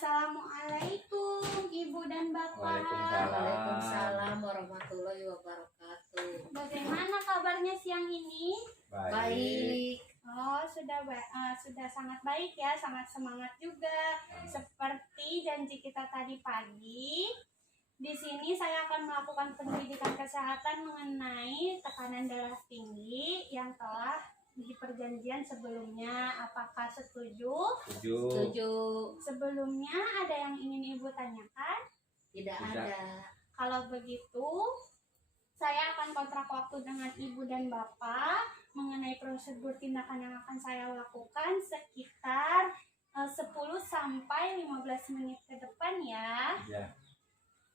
Assalamualaikum Ibu dan Bapak. Waalaikumsalam warahmatullahi wabarakatuh. Bagaimana kabarnya siang ini? Baik. Oh, sudah sangat baik ya, sangat semangat juga. Seperti janji kita tadi pagi, di sini saya akan melakukan pendidikan kesehatan mengenai tekanan darah tinggi yang telah di perjanjian sebelumnya. Apakah setuju? Setuju. Sebelumnya ada yang ingin Ibu tanyakan? Tidak ada. Kalau begitu, saya akan kontrak waktu dengan Ibu dan Bapak mengenai prosedur tindakan yang akan saya lakukan sekitar 10 sampai 15 menit ke depan ya. Ya.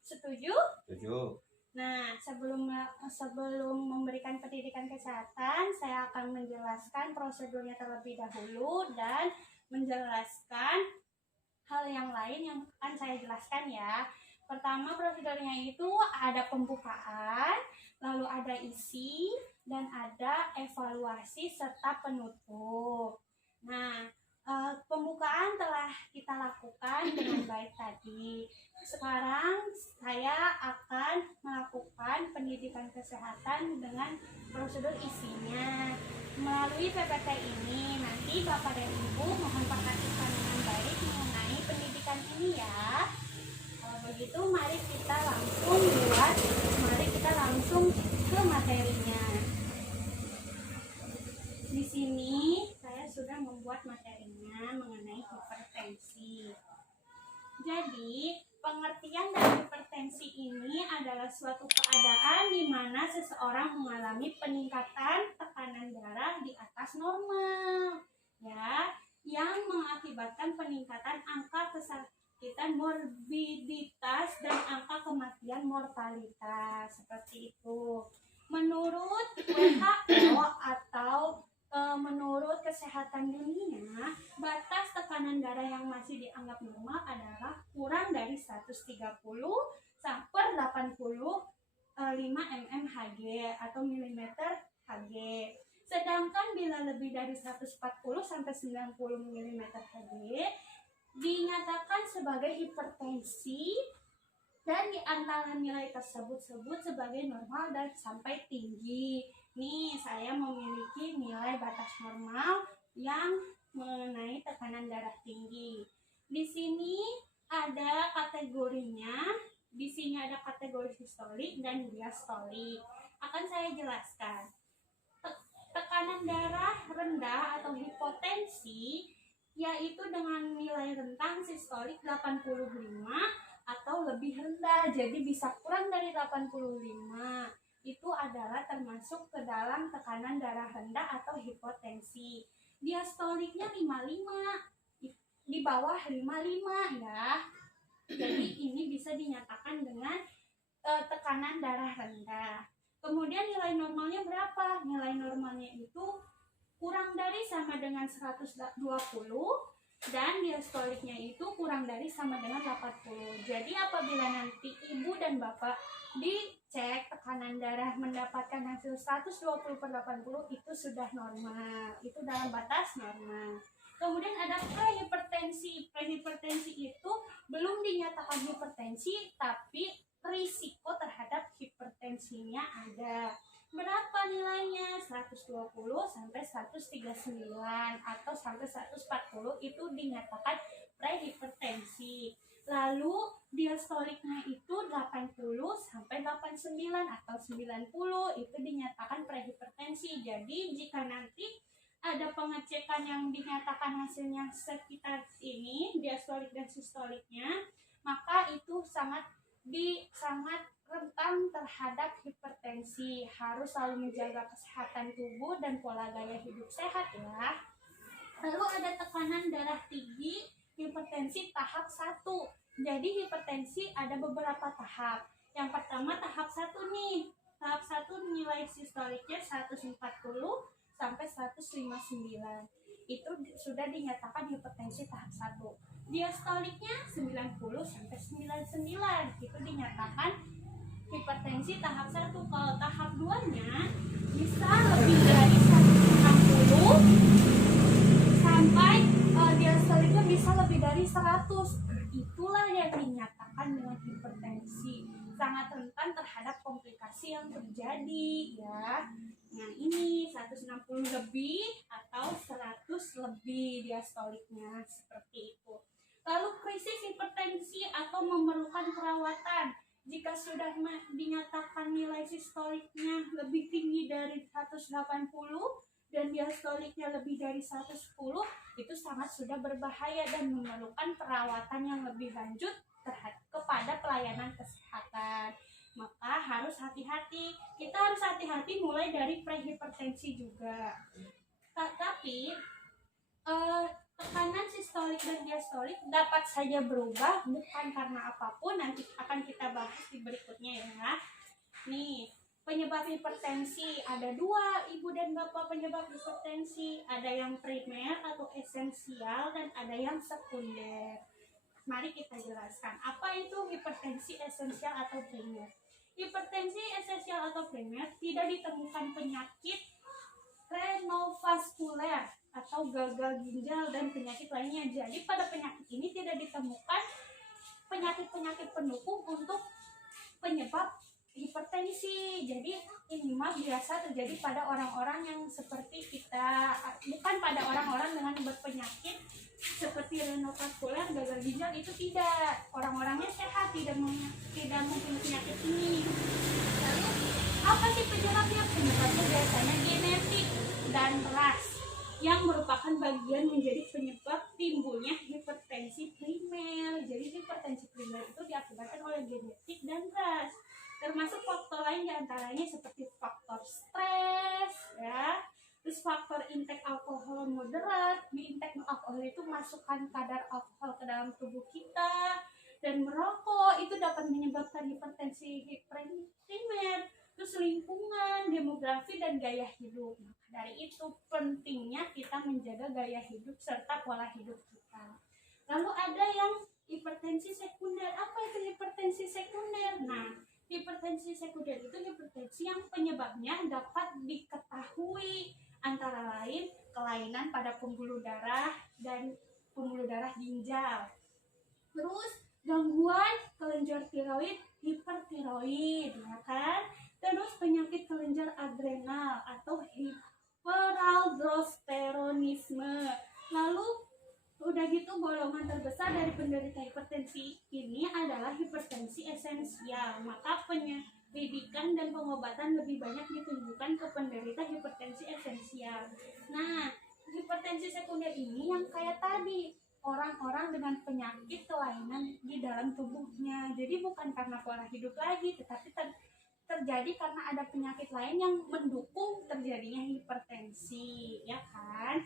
Setuju? Setuju. Nah, sebelum memberikan pendidikan kesehatan, saya akan menjelaskan prosedurnya terlebih dahulu dan menjelaskan hal yang lain yang akan saya jelaskan ya. Pertama, prosedurnya itu ada pembukaan, lalu ada isi, dan ada evaluasi serta penutup. Nah, pembukaan telah kita lakukan dengan baik tadi. Sekarang saya akan melakukan pendidikan kesehatan dengan prosedur isinya. Melalui PPT ini, nanti Bapak dan Ibu mohon perhatikan dengan baik mengenai pendidikan ini ya. Kalau begitu, mari kita langsung ke materinya. Di sini saya sudah membuat materinya mengenai hipertensi. Jadi, pengertian dari hipertensi ini adalah suatu keadaan di mana seseorang mengalami peningkatan tekanan darah di atas normal, ya, yang mengakibatkan peningkatan angka kesakitan, morbiditas, dan angka kematian mortalitas. Seperti itu. Menurut WHO atau menurut Kesehatan Dunia, batas tekanan darah yang masih dianggap normal adalah kurang dari 130 sampai 85 mmHg atau milimeter Hg. Sedangkan bila lebih dari 140 sampai 90 mmHg dinyatakan sebagai hipertensi, dan di antara nilai tersebut sebagai normal dan sampai tinggi. Nih, saya memiliki nilai batas normal yang mengenai tekanan darah tinggi. Di sini ada kategorinya. Di sini ada kategori sistolik dan diastolik. Akan saya jelaskan. Tekanan darah rendah atau hipotensi yaitu dengan nilai rentang sistolik 85 atau lebih rendah, jadi bisa kurang dari 85. Itu adalah termasuk ke dalam tekanan darah rendah atau hipotensi. Diastoliknya 55, di bawah 55 ya. Jadi ini bisa dinyatakan dengan tekanan darah rendah. Kemudian nilai normalnya berapa? Nilai normalnya itu kurang dari sama dengan 120, dan diastoliknya itu kurang dari sama dengan 80. Jadi apabila nanti Ibu dan Bapak dicek tekanan darah mendapatkan hasil 120/80, itu sudah normal, itu dalam batas normal. Kemudian ada prehipertensi. Prehipertensi itu belum dinyatakan hipertensi, tapi risiko terhadap hipertensinya ada. Berapa nilainya? 120 sampai 139 atau sampai 140 itu dinyatakan prehipertensi. Lalu diastoliknya itu 80 sampai 89 atau 90 itu dinyatakan prehipertensi. Jadi jika nanti ada pengecekan yang dinyatakan hasilnya sekitar ini, diastolik dan sistoliknya, maka itu sangat rentan terhadap hipertensi. Harus selalu menjaga kesehatan tubuh dan pola gaya hidup sehat ya. Lalu ada tekanan darah tinggi, hipertensi tahap 1. Jadi hipertensi ada beberapa tahap. Yang pertama tahap 1 nih. Tahap 1 nilai sistoliknya 140 sampai 159. Itu sudah dinyatakan hipertensi tahap 1. Diastoliknya 90 sampai 99. Itu dinyatakan hipertensi tahap 1. Kalau tahap 2-nya bisa lebih dari 160 sampai diastoliknya bisa lebih dari 100. itulah yang dinyatakan dengan hipertensi, sangat rentan terhadap komplikasi yang terjadi ya. Nah ini 160 lebih atau 100 lebih diastoliknya seperti itu. Lalu krisis hipertensi atau memerlukan perawatan. Jika sudah dinyatakan nilai sistoliknya lebih tinggi dari 180 dan diastoliknya lebih dari 110, itu sangat sudah berbahaya dan memerlukan perawatan yang lebih lanjut kepada pelayanan kesehatan. Maka harus hati-hati. Kita harus hati-hati mulai dari prehipertensi juga. Tapi tekanan sistolik dan diastolik dapat saja berubah bukan karena apapun, nanti akan kita bahas di berikutnya ya. Nih, penyebab hipertensi ada dua, ibu dan bapak penyebab hipertensi, ada yang primer atau esensial dan ada yang sekunder. Mari kita jelaskan apa itu hipertensi esensial atau primer. Hipertensi esensial atau primer tidak ditemukan penyakit renovaskuler atau gagal ginjal dan penyakit lainnya. Jadi pada penyakit ini tidak ditemukan penyakit-penyakit pendukung untuk penyebab hipertensi. Jadi ini mah biasa terjadi pada orang-orang yang seperti kita, bukan pada orang-orang dengan berpenyakit seperti renovaskuler, gagal ginjal, itu tidak. Orang-orangnya sehat, tidak mungkin penyakit ini. Lalu apa sih penyebabnya? Penyebabnya biasanya genetik dan ras, yang merupakan bagian menjadi penyebab timbulnya hipertensi primer. Jadi hipertensi primer itu diakibatkan oleh genetik dan ras. Termasuk faktor lain diantaranya seperti faktor stres, ya, terus faktor intake alkohol moderat. Di intake alkohol itu masukkan kadar alkohol ke dalam tubuh kita, dan merokok itu dapat menyebabkan hipertensi primer. Terus lingkungan, demografi, dan gaya hidup. Maka dari itu pentingnya kita menjaga gaya hidup serta pola hidup kita. Lalu ada yang hipertensi sekunder. Apa itu hipertensi sekunder? Nah, hipertensi sekunder itu hipertensi yang penyebabnya dapat diketahui, antara lain kelainan pada pembuluh darah dan pembuluh darah ginjal. Terus gangguan kelenjar tiroid, hipertiroid, ya kan? Terus penyakit kelenjar adrenal atau hiperaldosteronisme. Lalu udah gitu golongan terbesar dari penderita hipertensi ini adalah hipertensi esensial. Maka penyelidikan dan pengobatan lebih banyak ditunjukkan ke penderita hipertensi esensial. Nah, hipertensi sekunder ini yang kayak tadi, orang-orang dengan penyakit kelainan di dalam tubuhnya. Jadi bukan karena pola hidup lagi, tetapi terjadi karena ada penyakit lain yang mendukung terjadinya hipertensi, ya kan?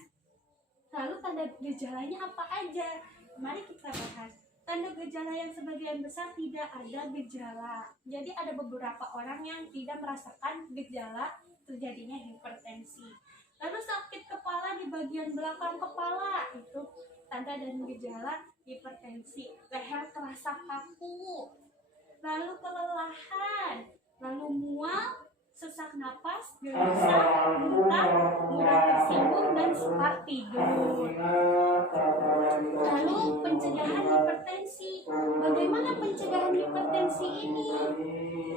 Lalu tanda gejalanya apa aja? Mari kita bahas. Tanda gejala yang sebagian besar tidak ada gejala. Jadi ada beberapa orang yang tidak merasakan gejala terjadinya hipertensi. Lalu sakit kepala di bagian belakang kepala, itu tanda dan gejala hipertensi. Leher terasa kaku, lalu kelelahan, lalu mual, sesak napas, gelisah, muntah, mudah tersinggung, dan sukar tidur. Lalu pencegahan hipertensi. Bagaimana pencegahan hipertensi ini?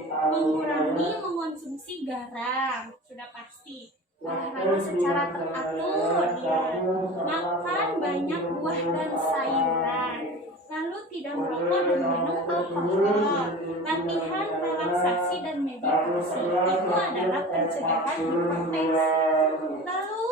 Mengurangi mengonsumsi garam, sudah pasti. Olahraga secara teratur, ya. Makan banyak buah dan sayuran. Lalu tidak merokok dan minum alkohol. Latihan relaksasi dan meditasi. Itu adalah pencegahan hipertensi. Lalu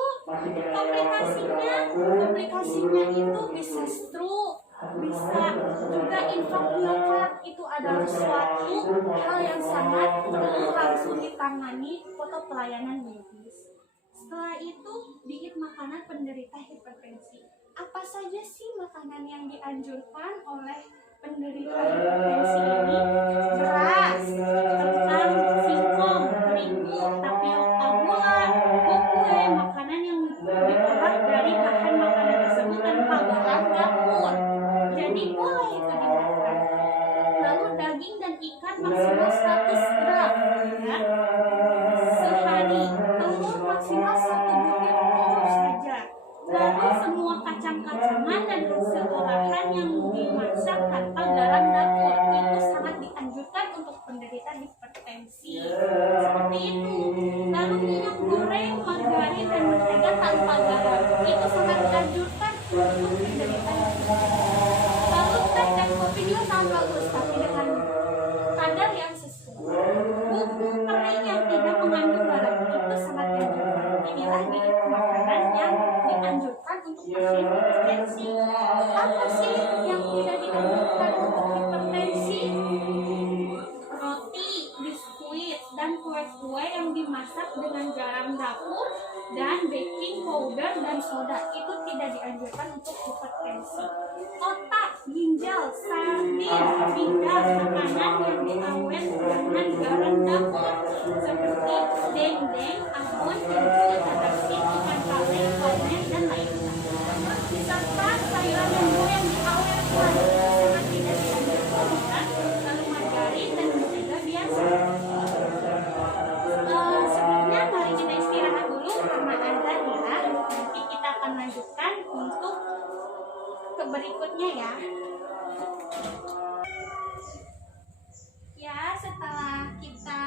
komplikasinya itu bisa stroke, bisa juga infark miokard. Itu adalah suatu hal yang sangat perlu langsung ditangani atau pelayanan medis. Setelah itu, diet makanan penderita hipertensi. Apa saja sih makanan yang dianjurkan oleh penderita hipertensi ini? Beras, kentang, singkong, terigu, tapioka, gula, kue, makanan yang diolah dari bahan makanan tersebut tanpa garam dapur. Jadi boleh itu dimakan. Lalu daging dan ikan maksimal 100 gram, ya, sehari. Telur maksimal 1 butir telur saja. Lalu semua kacang-kacangan dan hasil olahan yang dimasak dianjurkan. Lalu teh dan kopi juga sangat bagus, tapi dengan kadar yang sesuai. Bubuk kering yang tidak mengandung garam itu sangat dianjurkan. Inilah diet makanan yang dianjurkan untuk pasien hipertensi. Apa sih yang tidak dianjurkan untuk hipertensi? Roti, biskuit, dan kue-kue yang dimasak dengan garam dapur dan baking powder dan soda itu tidak dianjurkan untuk hipertensi. Otak, ginjal, sardin, pindang, makanan yang diawet dengan garam dapur seperti dendeng, abon, keju, tatasi, ikan kaleng, kornet, dan lainnya. Serta sayuran dan buah yang diawetkan sangat tidak dianjurkan, lalu margarin dan mentega biasa. Sebelumnya mari kita istirahat dulu karena azan ya. Nanti kita akan lanjutkan untuk ke berikutnya ya. Ya, setelah kita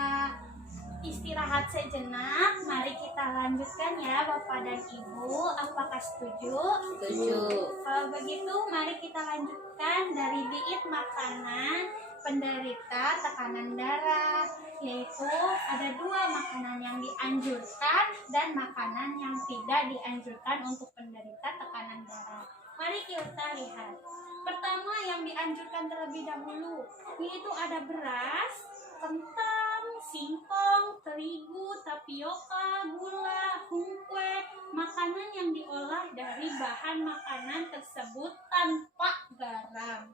istirahat sejenak, mari kita lanjutkan ya Bapak dan Ibu. Apakah setuju? Setuju. Kalau begitu, mari kita lanjutkan dari diet makanan penderita tekanan darah, yaitu ada 2 makanan yang dianjurkan dan makanan yang tidak dianjurkan untuk penderita tekanan darah. Mari kita lihat. Pertama yang dianjurkan terlebih dahulu, yaitu ada beras, kentang, singkong, terigu, tapioka, gula, hungkwe, makanan yang diolah dari bahan makanan tersebut tanpa garam.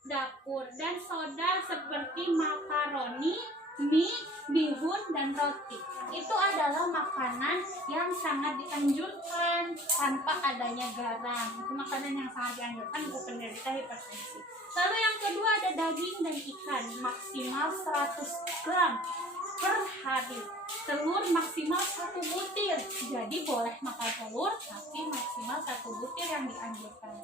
Dapur dan soda seperti makaroni, mie, bihun, dan roti. Itu adalah makanan yang sangat dianjurkan tanpa adanya garam. Itu makanan yang sangat dianjurkan untuk penderita hipertensi. Lalu yang kedua ada daging dan ikan, maksimal 100 gram per hari. Telur maksimal 1 butir. Jadi boleh makan telur, tapi maksimal 1 butir yang dianjurkan.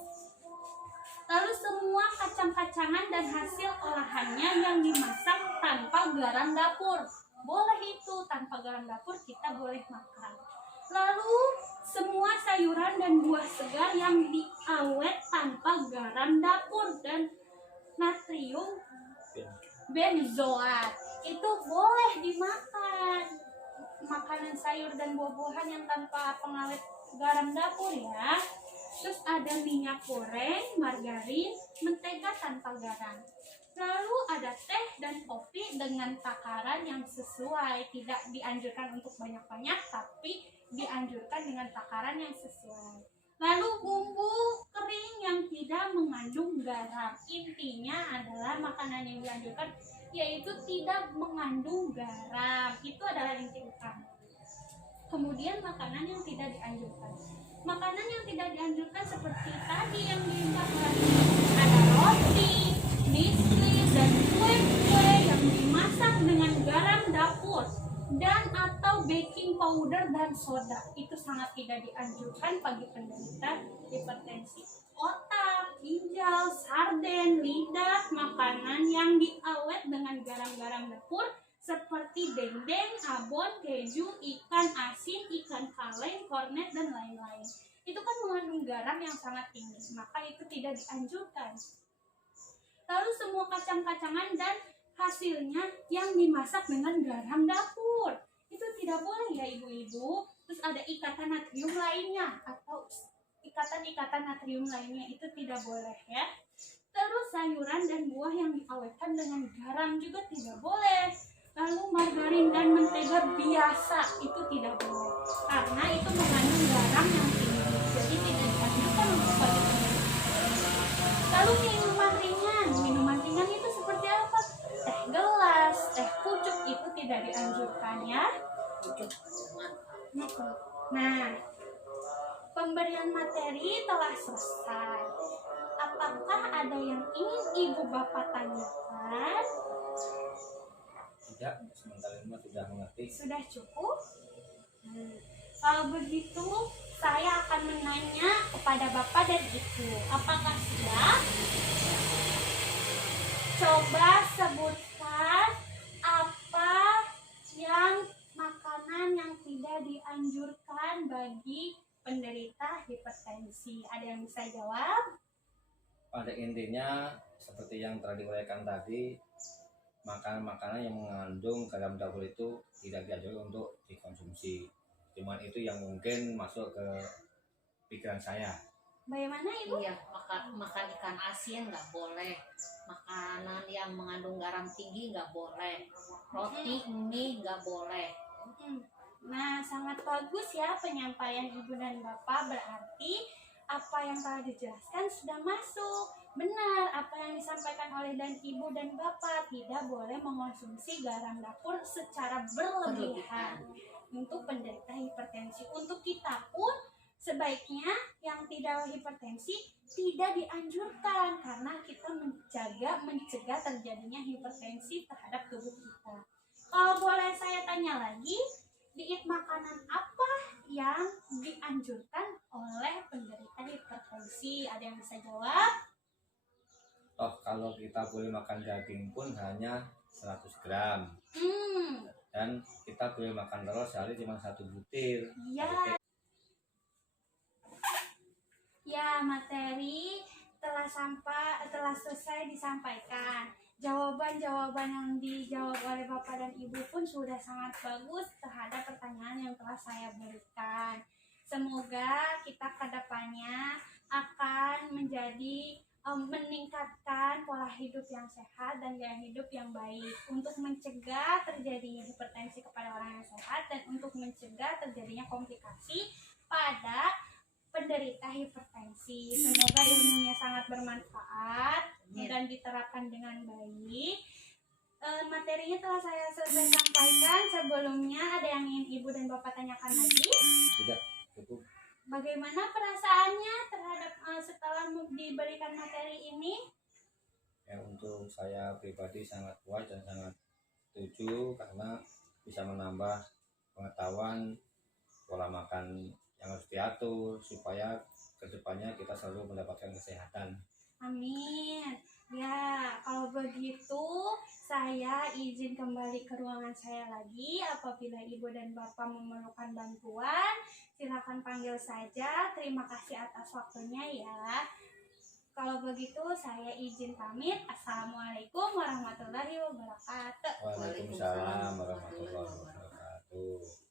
Lalu semua kacang-kacangan dan hasil olahannya yang dimasak tanpa garam dapur. Boleh itu, tanpa garam dapur kita boleh makan. Lalu semua sayuran dan buah segar yang diawet tanpa garam dapur dan natrium benzoat itu boleh dimakan. Makanan sayur dan buah-buahan yang tanpa pengawet garam dapur ya. Terus ada minyak goreng, margarin, mentega tanpa garam. Lalu ada teh dan kopi dengan takaran yang sesuai. Tidak dianjurkan untuk banyak-banyak, tapi dianjurkan dengan takaran yang sesuai. Lalu bumbu kering yang tidak mengandung garam. Intinya adalah makanan yang dianjurkan yaitu tidak mengandung garam. Itu adalah inti utama. Kemudian makanan yang tidak dianjurkan. Makanan yang tidak dianjurkan seperti tadi yang dibahas. Ada roti, biskuit, dan kue-kue yang dimasak dengan garam dapur dan atau baking powder dan soda. Itu sangat tidak dianjurkan bagi penderita hipertensi. Otak, ginjal, sarden, lidah, makanan yang diawet dengan garam-garam dapur seperti dendeng, abon, keju, ikan asin, ikan kaleng, kornet, dan lain-lain. Itu kan mengandung garam yang sangat tinggi, maka itu tidak dianjurkan. Lalu semua kacang-kacangan dan hasilnya yang dimasak dengan garam dapur. Itu tidak boleh ya ibu-ibu. Terus ada ikatan natrium lainnya atau ikatan-ikatan natrium lainnya itu tidak boleh ya. Terus sayuran dan buah yang diawetkan dengan garam juga tidak boleh. Lalu margarin dan mentega biasa itu tidak boleh karena itu mengandung garam yang tinggi, jadi tidak dianjurkan untuk bagi penderita. Lalu minuman ringan itu seperti apa? Teh gelas, teh pucuk itu tidak dianjurkan ya. Nah, pemberian materi telah selesai. Apakah ada yang ingin ibu bapak tanyakan? Tidak, sementara ini sudah mengerti. Sudah cukup? Kalau begitu, saya akan menanya kepada Bapak dan Ibu. Apakah siap? Coba sebutkan apa yang makanan yang tidak dianjurkan bagi penderita hipertensi. Ada yang bisa jawab? Pada intinya seperti yang telah diuraikan tadi, makanan-makanan yang mengandung garam dapur itu tidak dianjurkan untuk dikonsumsi. Cuman itu yang mungkin masuk ke pikiran saya. Bagaimana Ibu? Iya, makan ikan asin nggak boleh. Makanan yang mengandung garam tinggi nggak boleh. Roti, mie nggak boleh. Nah, sangat bagus ya penyampaian Ibu dan Bapak. Berarti apa yang telah dijelaskan sudah masuk. Benar, apa yang disampaikan oleh Ibu dan Bapak, tidak boleh mengonsumsi garam dapur secara berlebihan untuk penderita hipertensi. Untuk kita pun sebaiknya yang tidak hipertensi tidak dianjurkan karena kita mencegah terjadinya hipertensi terhadap tubuh kita. Kalau boleh saya tanya lagi, diet makanan apa yang dianjurkan oleh penderita hipertensi? Ada yang bisa jawab? Oh, kalau kita boleh makan daging pun hanya 100 gram. Dan kita boleh makan telur sehari cuma 1 butir. Iya. Ya, materi telah selesai disampaikan. Jawaban-jawaban yang dijawab oleh Bapak dan Ibu pun sudah sangat bagus terhadap pertanyaan yang telah saya berikan. Semoga kita ke depannya akan meningkatkan pola hidup yang sehat dan gaya hidup yang baik untuk mencegah terjadinya hipertensi kepada orang yang sehat dan untuk mencegah terjadinya komplikasi pada penderita hipertensi. Semoga ilmunya sangat bermanfaat dan diterapkan dengan baik. Materinya telah saya selesai sampaikan. Sebelumnya ada yang ingin Ibu dan Bapak tanyakan lagi? Tidak, cukup. Bagaimana perasaannya terhadap setelah diberikan materi ini? Ya, untuk saya pribadi sangat puas dan sangat setuju karena bisa menambah pengetahuan pola makan yang harus diatur supaya kedepannya kita selalu mendapatkan kesehatan. Amin. Ya, kalau begitu saya izin kembali ke ruangan saya lagi. Apabila Ibu dan Bapak memerlukan bantuan, silakan panggil saja. Terima kasih atas waktunya ya. Kalau begitu saya izin pamit. Assalamualaikum warahmatullahi wabarakatuh. Waalaikumsalam warahmatullahi wabarakatuh.